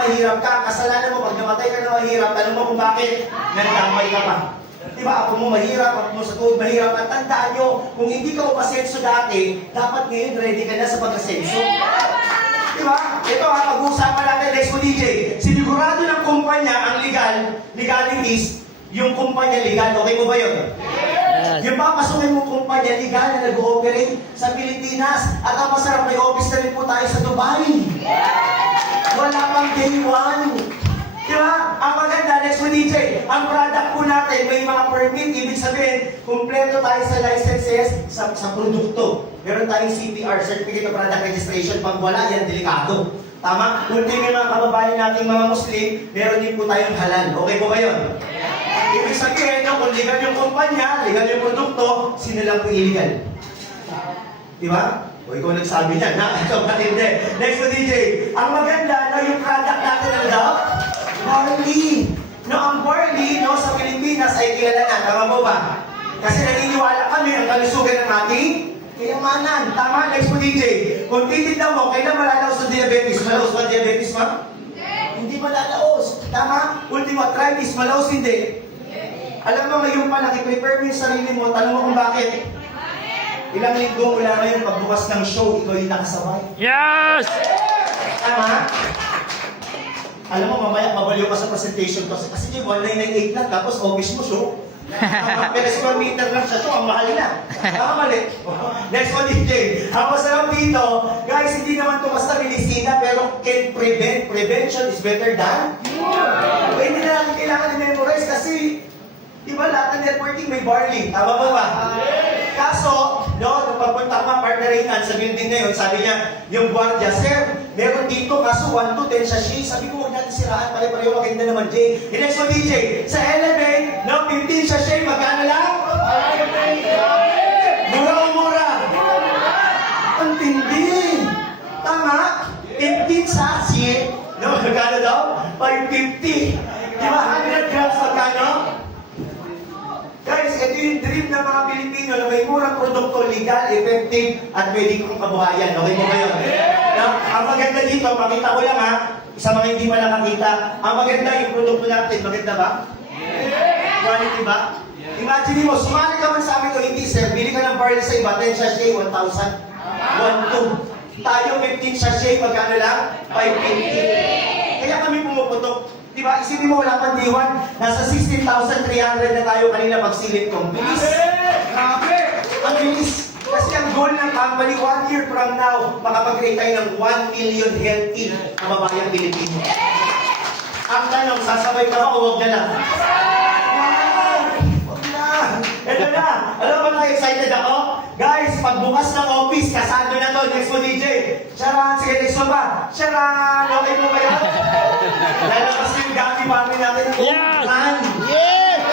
mahirap ka, kasalanan mo, pag namatay ka na mahirap, tanong mo kung bakit, nagdamay ka pa. Diba, ako mo mahirap, ako mo sa tuhod mahirap, at tandaan nyo, kung hindi ka umasenso dati, dapat ngayon ready ka na sa pag-asenso. Diba? Ito ha, pag-uusapan natin, next mo DJ, sinigurado ng kumpanya ang legalities, yung kumpanya legal, okay mo ba yun? Yes. Yung papasukin mo kumpanya legal na nag-ooperate sa Pilipinas, at ang masarap, may office na rin po tayo sa Dubai. Wala pang day one. Diba? Ang maganda, next mo DJ, ang product po natin, may mga permit, ibig sabihin, kumpleto tayo sa licenses sa produkto. Meron tayong CPR, Certificate of Product Registration, pag wala yan, delikado. Tama? Kung may mga kababayan nating mga Muslim, meron din po tayong halal. Okay po ba yun? Ibig sabihin, no, kung legal yung kumpanya, legal yung produkto, sino lang po illegal? Diba? O ikaw nagsabi niyan, ha? Ikaw matindi. Next po DJ, ang maganda, no, yung product natin ang daw, barley. No, ang barley, no, sa Pilipinas ay kilala na. Tama mo ba? Kasi naniniwala kami ang kalusugan ng ating kayamanan. Tama? Next po DJ, kung titignan mo, kailan malalaos sa diabetes? Malaos ba diabetes, ma? Hindi malalaos. Tama? Ultimo, arthritis, malaos hindi. Alam mo, ngayon pa, nakiprepare mo yung sarili mo, tanong mo kung bakit. Ilang linggo mula ngayon, pagbukas ng show, ikaw yung nakasabay. Yes! Tama? Alam mo, mamaya, mabaliw ka sa presentation ko. Kasi yung 1998 lang, tapos office mo show. Pero square meter lang sa show, ang mahal na. Tama mali. Next one, DJ. Ang masarap dito, guys, hindi naman ito basta medicina, pero can prevent. Prevention is better than? Hindi na natin kailangan i-memorize kasi diba lahat ng networking may barley? Tama ba ba? Kaso, no, nung pagpunta ka, partnerinan sa building na yun, sabi niya, yung guardia, sir, meron dito, kaso 1 to 10 sachet. Sabi ko, huwag natin siraan, pare-pareho, maganda naman, Jay. The next one, DJ, sa Elevate, no, 15 sachet, magkano lang? Mura o mura? Ang tindi. Tama? 15 sachet, no, magkano daw? 550. Diba, 100 grams, magkano? Guys, ito yung dream ng mga Pilipino na may murang produkto, legal, effective, at pwede kong kabuhayan. Okay mo ba yun? Now, ang maganda dito, pakita ko lang ha, sa mga hindi pa nakakita, ang maganda yung produkto natin, maganda ba? Quality ba? Imagine mo, sumali ka man sa amin o hindi, sir, bili ka ng barley sa iba, 10 sachet, 1,000. 1,200. Tayo, 15 sachet, magkano lang? 550. Kaya kami pumuputok. Diba, isipin mo wala pang diwan, nasa 16,300 na tayo kanina pagsilip ko. Bilis! Grabe! Ang bilis! Kasi ang goal ng company, 1 year from now, makapag-create tayo ng 1 million healthy kababayang Pilipino. Ang tanong, sasabay ka ba o huwag na lang? Huwag na! Ito na! Alam mo na, excited ako? Guys, pagbukas ng office, kasado na to. Next mo, DJ. Charan! Sige, next mo ba? Charan! Okay mo ba yan? Lalabas yung gamit pami natin ng Yes! Yes!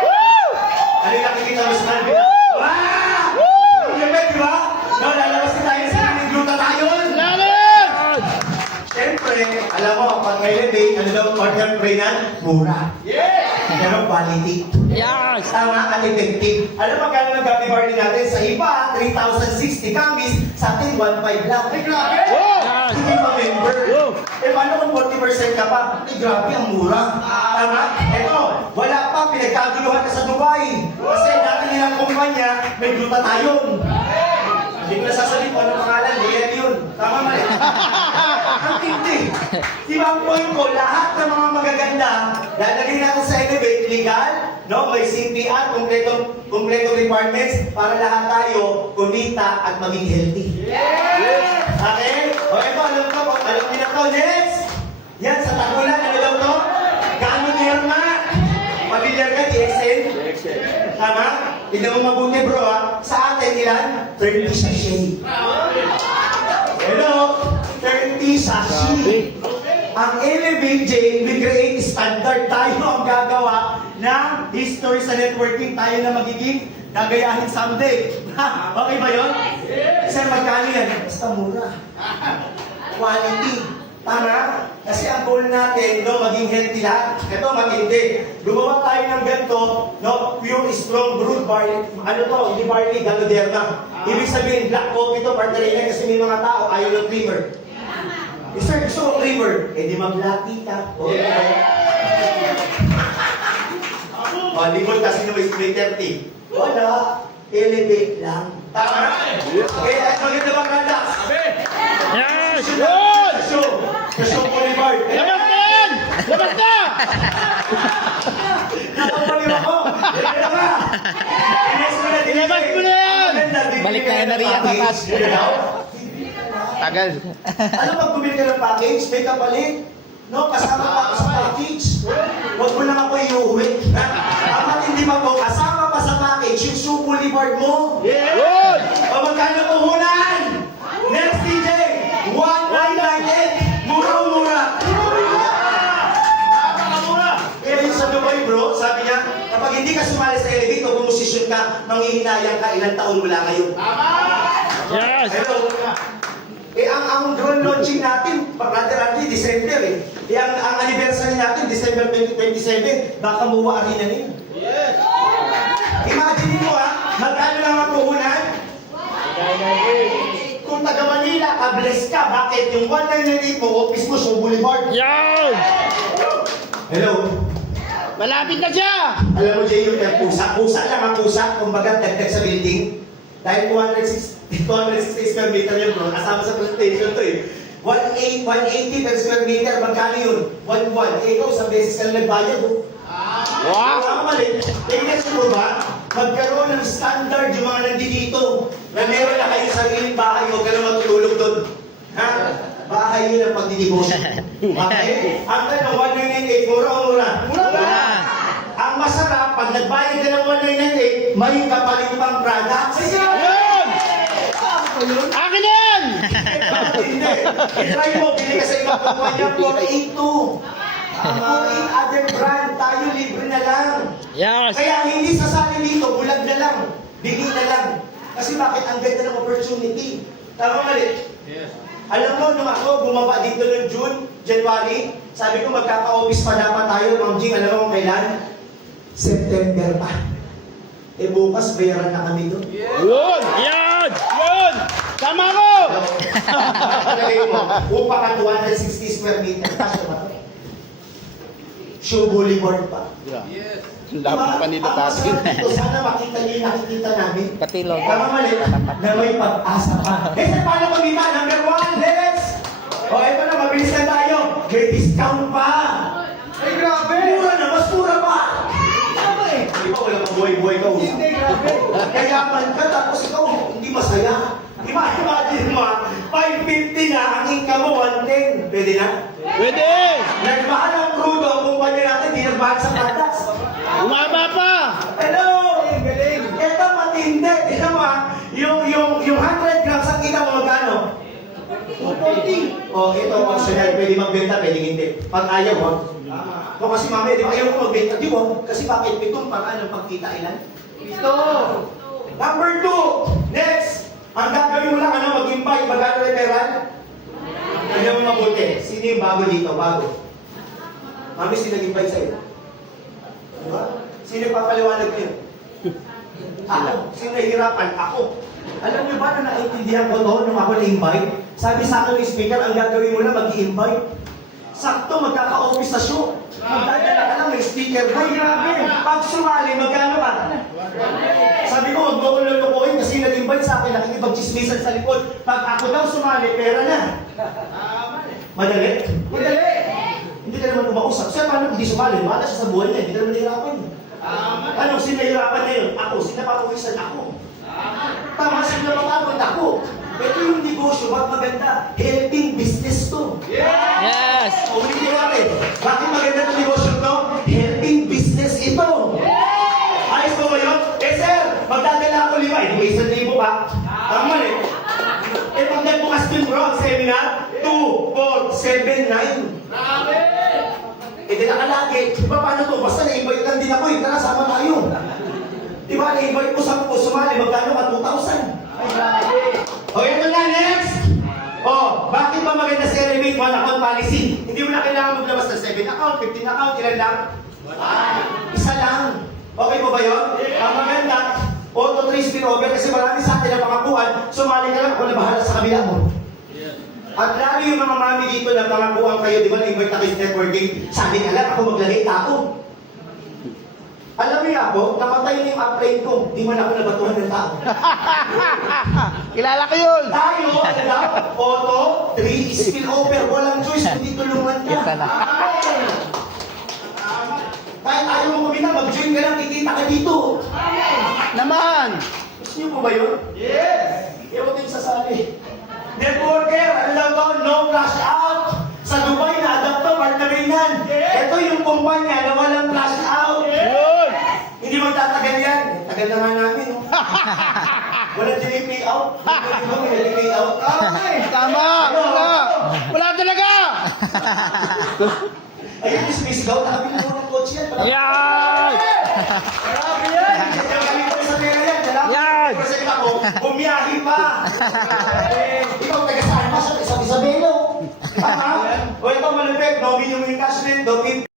Woo! Ano yung nakikita mo sa namin? Wow! Ang ganda, di ba? No, lalabas na tayo sa namin. Glutathione! Siyempre, alam mo, pag may elevate, ano daw, order praynan? Mura. Yes! Pero quality. Yes! Tama at effective. Alam mo magkano ng gummy barley natin? Sa iba, 3,060 gummies. Sa atin, 1,500 lang. Ay, grabe! Yes! Hindi pa member. Eh, paano kung 40% ka pa? Ay, grabe, ang mura. Tama? Eto, wala pa, pinagkaguluhan ka sa Dubai. Kasi dati nilang kumpanya, may glutathione. Hindi ko nasasabihin kung ano pangalan, Lian yun. Tama mali. Ang hindi. Diba ang point ko, lahat ng mga magaganda, lalagay natin sa Elevate, legal, no? May CPR, kompletong requirements para lahat tayo kumita at maging healthy. Yes! Okay? O ito, alam niyo na to, next! Yan, sa tagulan, ano daw to? Ganoderma! Pamilyar ka, DXL? Tama? Tignan mo mabuti bro ha. Sa atin ilan? 30 sachet. Hello? 30 sachet. Ang Elevate J, we create standard. Tayo ang gagawa ng history sa networking. Tayo na magiging gagayahin someday. Okay ba yun? Sir, magkano yan? Basta mura. Quality. Tama? Kasi ang goal natin, no, maging healthy lahat. Ito, matindi. Gumawa tayo ng ganito, no, pure, strong, brewed barley. Ano to? Hindi barley, ganoderma. Ibig sabihin, black coffee to, partner kasi may mga tao ayaw ng creamer. Sir, gusto ko river. Eh di maglati ka. O, likod kasi na may 30. Wala. Elevate lang. Tama? Eh, maganda bang ganda? Yes! Yun! Show Boulevard. Labas ka yan! Labas ka! Nakapaliw ako. Ito ba? Ilabas mo na yan! Balik ka na riyan, takas. Tagal. Ano pag bumili ka ng package, may kapalit. No, kasama pa ako sa package. Huwag mo lang ako iuwi. Dapat hindi pa po, kasama pa sa package yung shoe boulevard mo. Yun! O magkano puhunan? Next DJ, 1998. Mura-mura. Kaya yung sa Dubai bro, sabi niya, kapag hindi ka sumali sa elevator, pumusisyon ka, manghihinayang ka, ilang taon wala kayo. Yes! Hello. Eh, ang drone launching natin, brother Andy, December eh. Eh, ang anniversary natin, December 2027, baka muwa arena na yun. Yes! Imagine mo magkano lang ang puhunan? Kung taga Manila, ka-bless ka. Bakit? Yung 1998 mo, office mo, Show Boulevard. Yes! Hello? Malapit na siya! Alam mo, Jay, yung pusa. Pusa lang ang pusa. Kumbaga, dagdag sa building. Dahil 260 square meter yun, bro. Kasama sa presentation to eh. 180 per square meter. Magkano yun? 1.1. Eh, ikaw, sa beses ka na nagbayad, oh. Wow! Ang mali. Tingnan mo ba? Magkaroon ng standard yung mga nandito. Na meron na kayong sariling bahay, huwag ka na matulog doon. Ha? Bahay yun ang pagdidibosyo. Okay? Ang tanong, 1998, mura o mura? Mura! Ang masarap, pag nagbayad ka ng 1998, may kapalit pang products. Yun! Akin na yan! Hindi. I-try mo, bili ka sa ibang kumpanya, 482. Ang mga other brand, tayo libre na lang. Yes! Kaya hindi sasali dito, bulag na lang. Bigay na lang. Kasi bakit ang ganda ng opportunity? Tama mali? Yes. Alam mo, nung ako bumaba dito noong June, January, sabi ko magkaka-office pa dapat tayo, Ma'am Jing, alam mo kung kailan? September pa. Eh bukas, bayaran na kami doon. Yun! Yes! Yun! Tama ko! Palagay mo, upa ka 260 square meter. Kasya ba? Show Boulevard pa. Yes. Lapit pa nila Ang tatin. masarap dito, sana makita niyo yung nakikita namin. Patilog. Tama mali, na may pag-asa pa. Eh, sir, paano kumita? Number 1, let's! O, eto na, mabilis na tayo. May discount pa. Ay, grabe. Mura na, mas mura pa. Tama eh. Di ba, wala pang buhay-buhay ka. Hindi, grabe. Kayaman ka, tapos ikaw, hindi masaya. Imagine mo, 550 na, ang income mo, 110. Pwede na? Pwede! Nagmahal ang crudo, ang kumpanya natin, di nagmahal sa patas. Umaba pa! Hello! Galing! Ito matindi. Tignan mo yung 100 grams ang kita mo magkano? 240. Oh, ito optional. Pwede magbenta, pwede hindi. Pag ayaw, wag. O kasi mami, di ba ayaw ko magbenta? Di wag. Kasi bakit pitong pang ano, pagkita ilan? Ito! Number 2! Next! Ang gagawin mo lang, ano, mag-invite, magkano referral? Tignan mo mabuti. Sino yung bago dito? Bago. Mami, sino nag-invite sa'yo? Diba? Sino papaliwanag niyo? Ako. Sino nahihirapan? Ako. Alam niyo ba na naintindihan ko to nung ako na-invite? Sabi sa akin ng speaker, ang gagawin mo na mag-i-invite. Sakto, magkaka-office sa show. Magdadala ka lang, may speaker. Ay, grabe. Pag sumali, magkano ka? Sabi ko, wag mo ko lulukuhin kasi nag-invite sa akin, nakikipag-chismisan sa likod. Pag ako daw sumali, pera na. Madali? Madali! Hindi ka naman umausap. Siya, paano hindi sumali? Wala siya sa buhay niya. Hindi ka naman nahirapan. Ano, sinahirapan na yun? Ako. Sinapapawisan ako. Tama, sinapapagod ako. Ito yung negosyo, wag maganda. Helping business to. Yes! Ulitin natin. Bakit maganda itong negosyo to? Helping business ito. Ayos ba yun? Eh sir, magdadala ako 5. Hindi may 1,000 pa. Tama eh. Eh pag nagbukas din bro, ang seminar, 2, 4, 7, 9. Eh di nakalagi. Diba paano to? Basta na-invite lang din ako eh. Tara, sama tayo. Diba na-invite ko sa sumali, magkano ka? 2,000. O ito na, next! O, bakit ba maganda sa Elevate 1 account policy? Hindi mo na kailangan maglabas ng 7 account, 15 account, ilan lang? Isa lang. Okay po ba yun? Ang maganda, auto 3 spin over kasi marami sa atin ang makakuhan, sumali ka lang, ako na bahala sa kabila mo. At lalo yung mga mami dito na pangakuan kayo, di ba, na-invite na kayo sa networking, sabi na lang ako maglagay tao. Alam niyo ako, namatay na yung upline ko, di man ako nabatuhan ng tao. Kilala ko yun. Tayo, ano daw, auto, 3, spill over, walang choice, kundi tulungan ka. Kita na. Kahit ayaw mo kumita, mag-join ka lang, kikita ka dito. Naman. Gusto niyo po ba yun? Yes! Ewan ko yung sasali. Networker, alam ko, no flash out. Sa Dubai, na-adapt to, partnerinan. Ito yung kumpanya na walang flash out. Yun. Hindi magtatagal yan. Tagal naman namin, no? Walang delay payout. Hindi ba may delay payout? Okay! Tama. Wala. Wala talaga. Ayun, sumisigaw. Nakabi na ng coach yan. Yes! Marami yan! Yung kami ko sa pera yan. Yan! Kasi ako, bumiyahi pa. Ikaw, taga saan pa sa Isabelo. Tama? O ito, malupit. No minimum investment, no